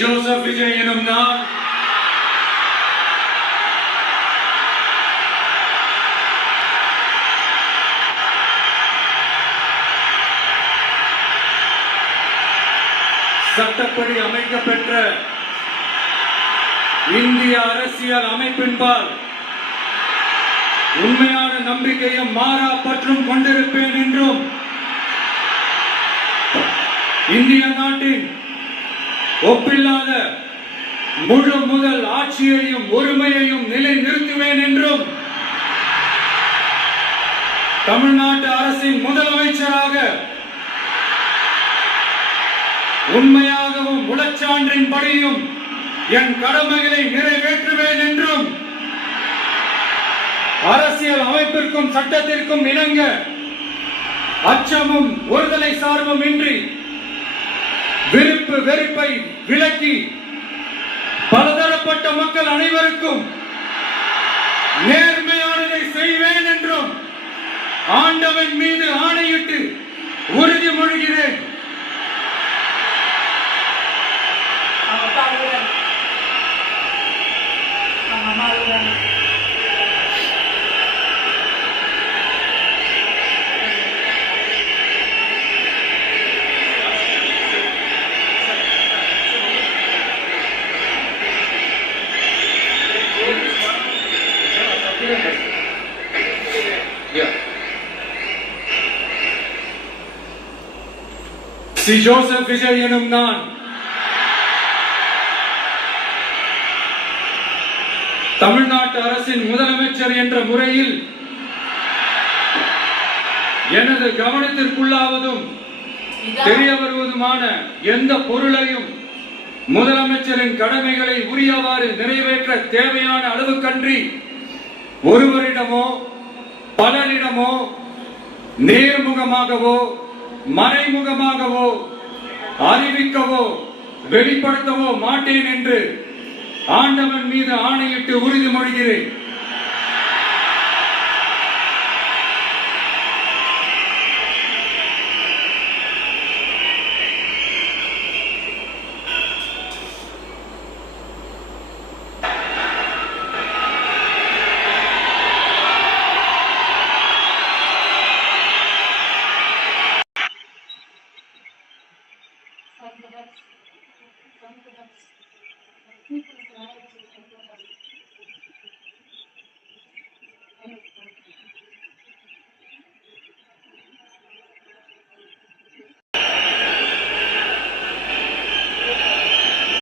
Joseph Vijay எனும் நான் சட்டப்படி அமைக்கப்பெற்ற இந்திய அரசியல் அமைப்பின்பால் உண்மையான நம்பிக்கையும் மாறா பற்றும் கொண்டிருப்பேன் என்றும் இந்திய நாட்டின் ஒப்பில்லாத முழு முதல் ஆட்சியையும் ஒருமையையும் நிலைநிறுத்துவேன் என்றும் தமிழ்நாட்டு அரசின் முதலமைச்சராக உண்மையாகவும் உளச்சான்றின்படியும் என் கடமைகளை நிறைவேற்றுவேன் என்றும் அரசியல் அமைப்பிற்கும் சட்டத்திற்கும் இணங்க அச்சமும் ஒருதலை சார்பும் இன்றி விருப்பு வெறுப்பை விலக்கி பலதரப்பட்ட மக்கள் அனைவருக்கும் நேர்மையானதை செய்வேன் என்றும் ஆண்டவன் மீது ஆணையிட்டு உறுதிமொழிகிறேன். சி ஜோசப் விஜய் எனும் நான் தமிழ்நாட்டு அரசின் முதலமைச்சர் என்ற முறையில் எனது கவனத்திற்குள்ளாவதும் தெரிய வருவதுமான எந்த பொருளையும் முதலமைச்சரின் கடமைகளை உரியவாறு நிறைவேற்ற தேவையான அளவுக்கன்றி ஒருவரிடமோ பலரிடமோ நேர்முகமாகவோ மறைமுகமாகவோ அறிவிக்கவோ வெளிப்படுத்தவோ மாட்டேன் என்று ஆண்டவன் மீது ஆணையிட்டு உறுதிமொழிகிறேன்.